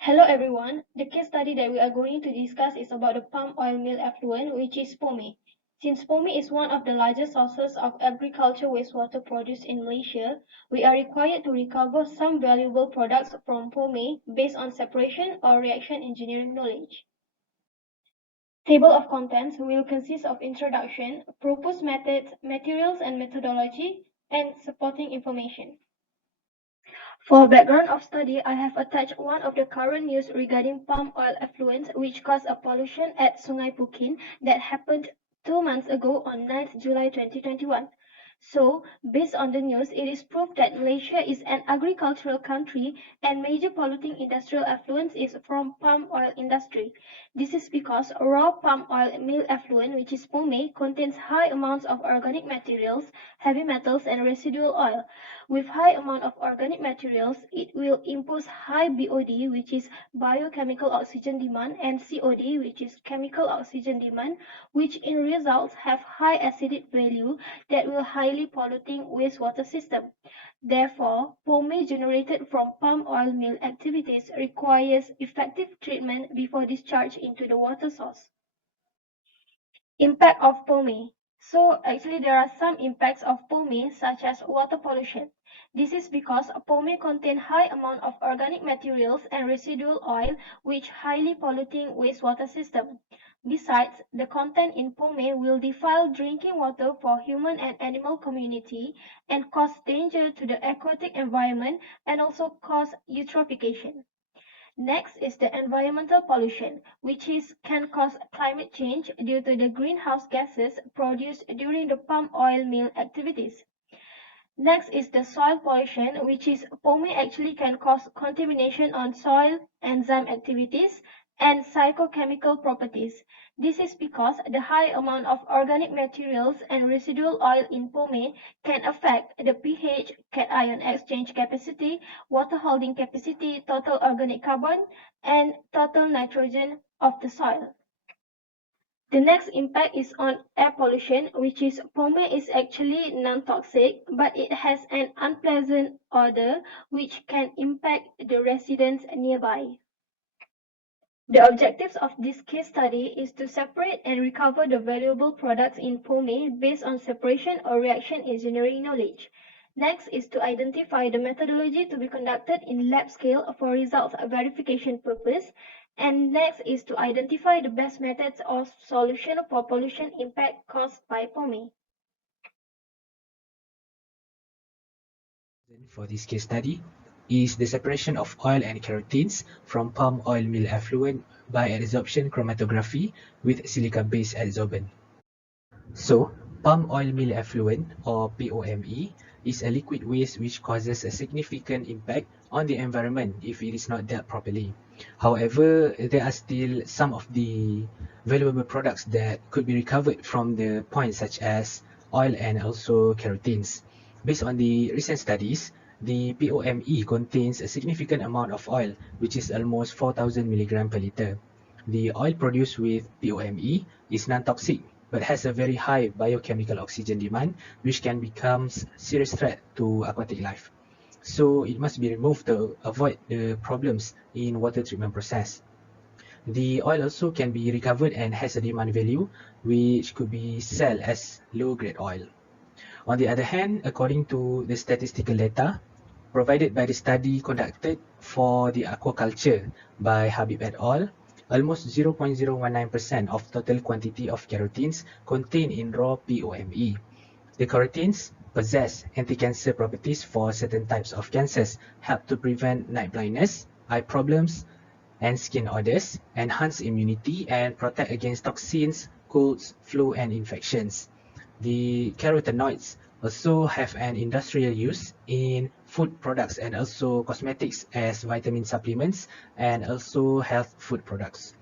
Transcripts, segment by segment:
Hello everyone. The case study that we are going to discuss is about the palm oil mill effluent, which is POME. Since POME is one of the largest sources of agriculture wastewater produced in Malaysia, we are required to recover some valuable products from POME based on separation or reaction engineering knowledge. Table of contents will consist of introduction, proposed methods, materials and methodology, and supporting information. For background of study, I have attached one of the current news regarding palm oil effluents which caused a pollution at Sungai Pukin that happened 2 months ago on 9th July 2021. So, based on the news, it is proof that Malaysia is an agricultural country and major polluting industrial effluents is from palm oil industry. This is because raw palm oil mill effluent, which is POME, contains high amounts of organic materials, heavy metals and residual oil. With high amount of organic materials, it will impose high BOD, which is biochemical oxygen demand, and COD, which is chemical oxygen demand, which in results have high acidic value that will highly polluting wastewater system. Therefore, POME generated from palm oil mill activities requires effective treatment before discharge into the water source. Impact of POME. So actually there are some impacts of POME such as water pollution. This is because POME contain high amount of organic materials and residual oil which highly polluting wastewater system. Besides, the content in POME will defile drinking water for human and animal community and cause danger to the aquatic environment and also cause eutrophication. Next is the environmental pollution, which can cause climate change due to the greenhouse gases produced during the palm oil mill activities. Next is the soil pollution, which is POME actually can cause contamination on soil, enzyme activities, and psychochemical properties. This is because the high amount of organic materials and residual oil in POME can affect the pH, cation exchange capacity, water holding capacity, total organic carbon, and total nitrogen of the soil. The next impact is on air pollution, which is POME is actually non-toxic, but it has an unpleasant odor which can impact the residents nearby. The objectives of this case study is to separate and recover the valuable products in POME based on separation or reaction engineering knowledge. Next is to identify the methodology to be conducted in lab scale for results verification purpose. And next is to identify the best methods of solution for pollution impact caused by POME. For this case study is the separation of oil and carotenes from palm oil mill effluent by adsorption chromatography with silica-based adsorbent. So, palm oil mill effluent, or POME, is a liquid waste which causes a significant impact on the environment if it is not dealt properly. However, there are still some of the valuable products that could be recovered from the points such as oil and also carotenes. Based on the recent studies, the POME contains a significant amount of oil, which is almost 4,000 mg per liter. The oil produced with POME is non-toxic but has a very high biochemical oxygen demand, which can become serious threat to aquatic life. So it must be removed to avoid the problems in water treatment process. The oil also can be recovered and has a demand value, which could be sold as low-grade oil. On the other hand, according to the statistical data provided by the study conducted for the aquaculture by Habib et al., almost 0.019% of total quantity of carotenes contained in raw POME. The carotenes possess anti-cancer properties for certain types of cancers, help to prevent night blindness, eye problems, and skin odors, enhance immunity, and protect against toxins, colds, flu, and infections. The carotenoids also have an industrial use in food products and also cosmetics as vitamin supplements and also health food products.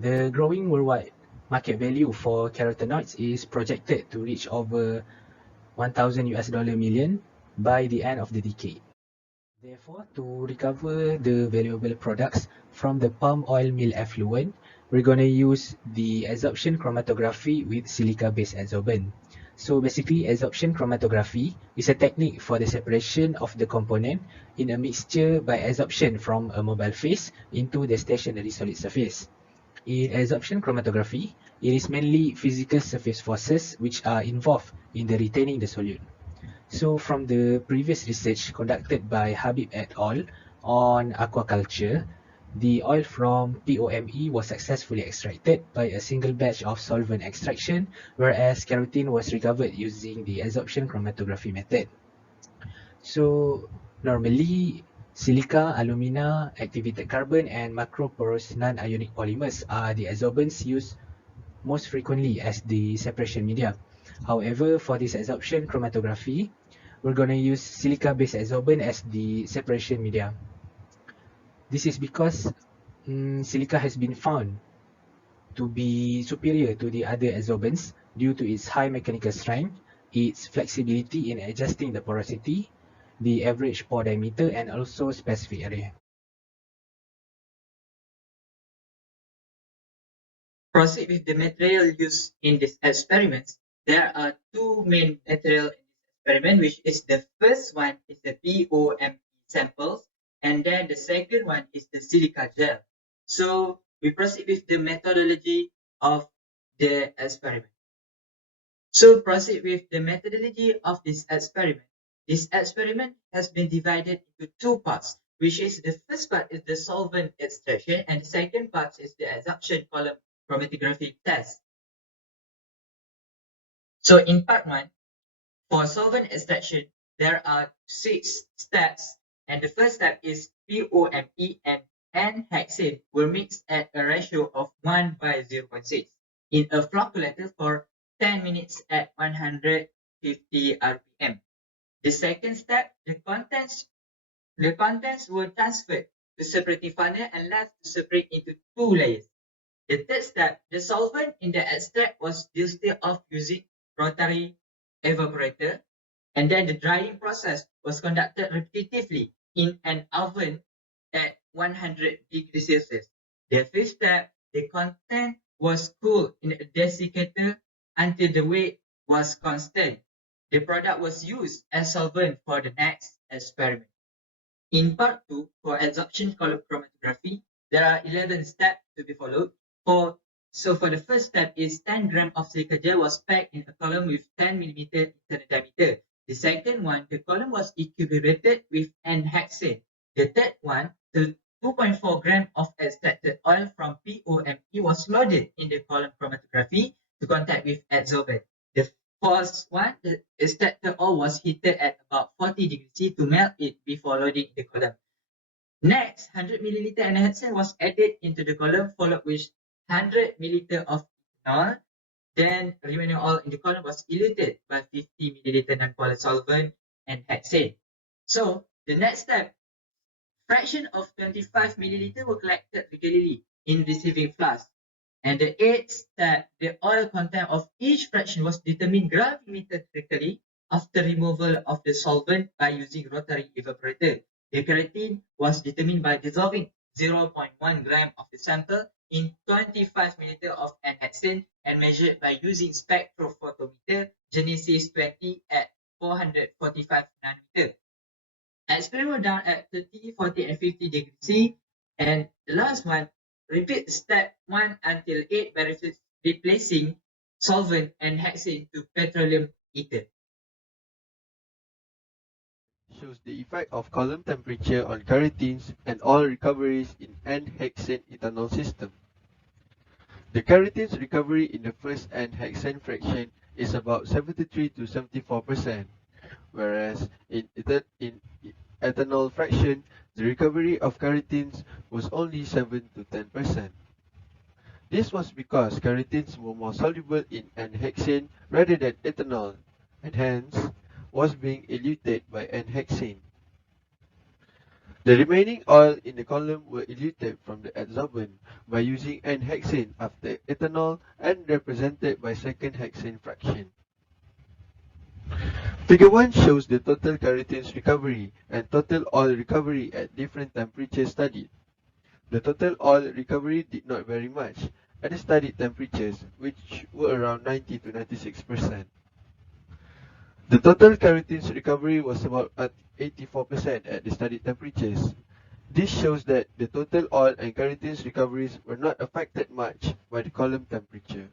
The growing worldwide market value for carotenoids is projected to reach over 1,000 US dollar million by the end of the decade. Therefore, to recover the valuable products from the palm oil mill effluent, we're going to use the adsorption chromatography with silica-based adsorbent. So basically, adsorption chromatography is a technique for the separation of the component in a mixture by adsorption from a mobile phase into the stationary solid surface. In adsorption chromatography, it is mainly physical surface forces which are involved in the retaining the solute. So from the previous research conducted by Habib et al. On aquaculture, the oil from POME was successfully extracted by a single batch of solvent extraction, whereas carotene was recovered using the adsorption chromatography method. So normally, silica, alumina, activated carbon, and macroporous non-ionic polymers are the adsorbents used most frequently as the separation media. However, for this adsorption chromatography, we're going to use silica-based adsorbent as the separation media. This is because silica has been found to be superior to the other adsorbents due to its high mechanical strength, its flexibility in adjusting the porosity, the average pore diameter, and also specific area. Proceed with the material used in this experiment. There are two main material in this experiment, which is the first one is the POME samples, and then the second one is the silica gel. So we proceed with the methodology of the experiment. So proceed with the methodology of this experiment. This experiment has been divided into two parts, which is the first part is the solvent extraction and the second part is the adsorption column chromatography test. So in part one, for solvent extraction, there are 6 steps, and the first step is POME and N-hexane were mixed at a ratio of 1:0.6 in a flocculator for 10 minutes at 150 rpm. The second step, the contents were transferred to separating funnel and left to separate into 2 layers. The third step, the solvent in the extract was distilled off using rotary evaporator, and then the drying process was conducted repetitively in an oven at 100 degrees Celsius. The fifth step, the content was cooled in a desiccator until the weight was constant. The product was used as solvent for the next experiment. In part 2, for adsorption column chromatography, there are 11 steps to be followed. For the first step is 10 grams of silica gel was packed in a column with 10 millimeter internal diameter. The second one, the column was incubated with N-hexane. The third one, the 2.4 grams of extracted oil from POME was loaded in the column chromatography to contact with adsorbent. The fourth one, the extracted oil was heated at about 40 degrees C to melt it before loading the column. Next, 100 milliliter N-hexane was added into the column, followed with 100 milliliter of ethanol. Then remaining oil in the column was eluted by 50 milliliter non-polar solvent and hexane. So the next step, fraction of 25 milliliter were collected regularly in receiving flask. And the eighth step, the oil content of each fraction was determined gravimetrically after removal of the solvent by using rotary evaporator. The carotene was determined by dissolving 0.1 gram of the sample in 25 milliliter of N-hexane and measured by using spectrophotometer Genesis 20 at 445 nanometer. Experiment done at 30, 40, and 50 degrees C. And the last one, repeat step 1 until 8 by replacing solvent and hexane to petroleum ether. Shows the effect of column temperature on carotenes and oil recoveries in N-hexane ethanol system. The carotenes recovery in the first N-hexane fraction is about 73 to 74%, whereas in ethanol fraction, the recovery of carotenes was only 7 to 10%. This was because carotenes were more soluble in N-hexane rather than ethanol, and hence was being eluted by N-hexane. The remaining oil in the column were eluted from the adsorbent by using N-hexane after ethanol and represented by second hexane fraction. Figure 1 shows the total carotenes recovery and total oil recovery at different temperatures studied. The total oil recovery did not vary much at the studied temperatures, which were around 90 to 96%. The total carotenes recovery was about at 84% at the studied temperatures. This shows that the total oil and carotenes recoveries were not affected much by the column temperature.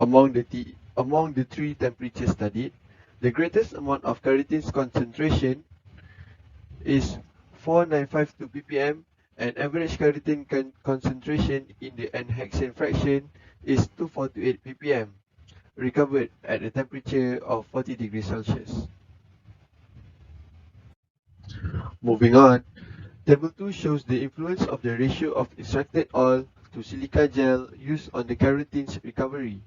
Among the three temperatures studied, the greatest amount of carotenes concentration is 4952 ppm and average carotene concentration in the N-hexane fraction is 2428 ppm, recovered at a temperature of 40 degrees Celsius. Moving on, Table 2 shows the influence of the ratio of extracted oil to silica gel used on the carotenes recovery.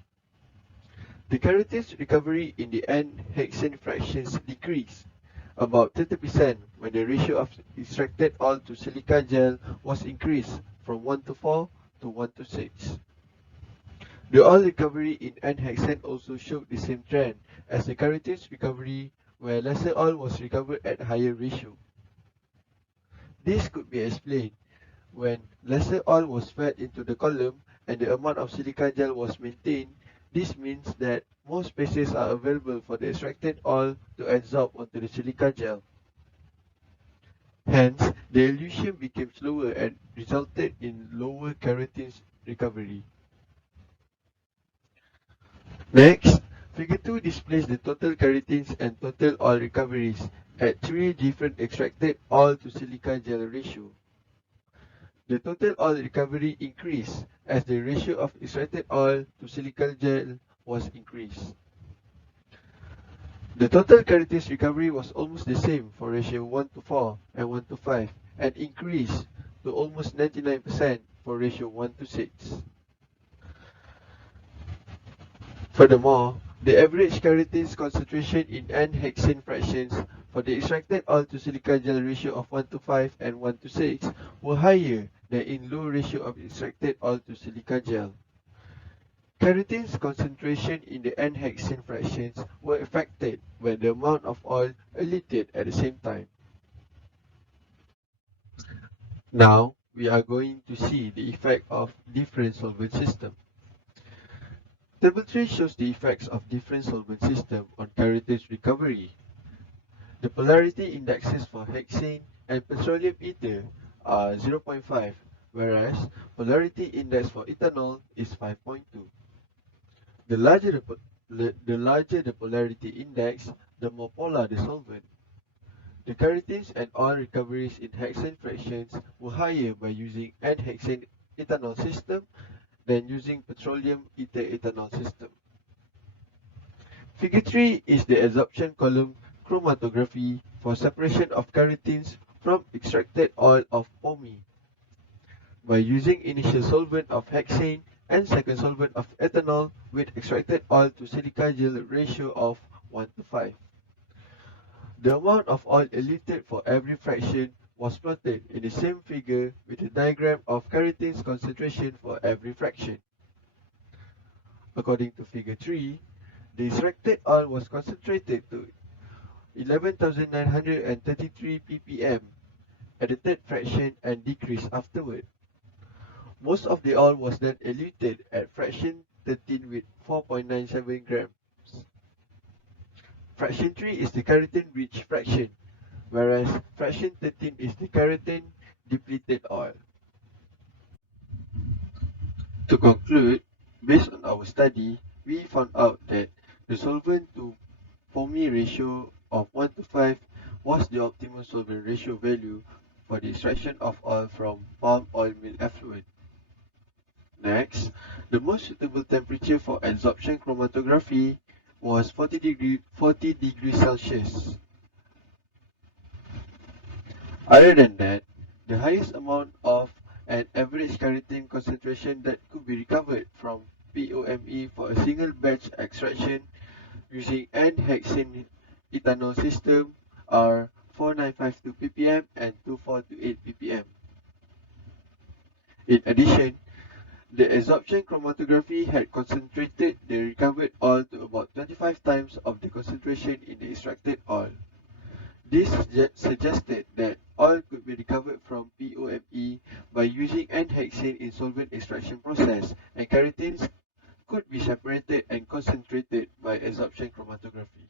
The carotenes recovery in the N-hexane fractions decreased about 30% when the ratio of extracted oil to silica gel was increased from 1:4 to 1:6. The oil recovery in N-hexane also showed the same trend as the carotenes recovery, where lesser oil was recovered at higher ratio. This could be explained when lesser oil was fed into the column and the amount of silica gel was maintained. This means that more spaces are available for the extracted oil to adsorb onto the silica gel. Hence, the elution became slower and resulted in lower carotenes recovery. Next, Figure 2 displays the total carotenes and total oil recoveries at three different extracted oil to silica gel ratio. The total oil recovery increased as the ratio of extracted oil to silica gel was increased. The total carotenes recovery was almost the same for ratio 1:4 and 1:5 and increased to almost 99% for ratio 1:6. Furthermore, the average carotenes concentration in N-hexane fractions for the extracted oil to silica gel ratio of 1:5 and 1:6 were higher than in low ratio of extracted oil to silica gel. Carotenes concentration in the N-hexane fractions were affected when the amount of oil eluted at the same time. Now, we are going to see the effect of different solvent system. Table 3 shows the effects of different solvent system on carotenes recovery. The polarity indexes for hexane and petroleum ether are 0.5, whereas polarity index for ethanol is 5.2. The larger the polarity index, the more polar the solvent. The carotenes and oil recoveries in hexane fractions were higher by using N-hexane ethanol system than using petroleum ether ethanol system. Figure 3 is the adsorption column chromatography for separation of carotenes from extracted oil of POMI. By using initial solvent of hexane and second solvent of ethanol with extracted oil to silica gel ratio of 1:5. The amount of oil eluted for every fraction was plotted in the same figure with a diagram of carotenes concentration for every fraction. According to figure 3, the extracted oil was concentrated to 11,933 ppm at the third fraction and decreased afterward. Most of the oil was then eluted at fraction 13 with 4.97 grams. Fraction 3 is the carotene-rich fraction, whereas fraction 13 is the carotene-depleted oil. To conclude, based on our study, we found out that the solvent to POMI ratio of 1:5 was the optimal solvent ratio value for the extraction of oil from palm oil mill effluent. Next, the most suitable temperature for adsorption chromatography was 40 degrees Celsius. Other than that, the highest amount of an average carotene concentration that could be recovered from POME for a single batch extraction using N-hexane ethanol system are 4952 ppm and 2428 ppm. In addition, the adsorption chromatography had concentrated the recovered oil to about 25 times of the concentration in the extracted oil. This suggested that oil could be recovered from POME by using N-hexane in solvent extraction process, and carotenes could be separated and concentrated by adsorption chromatography.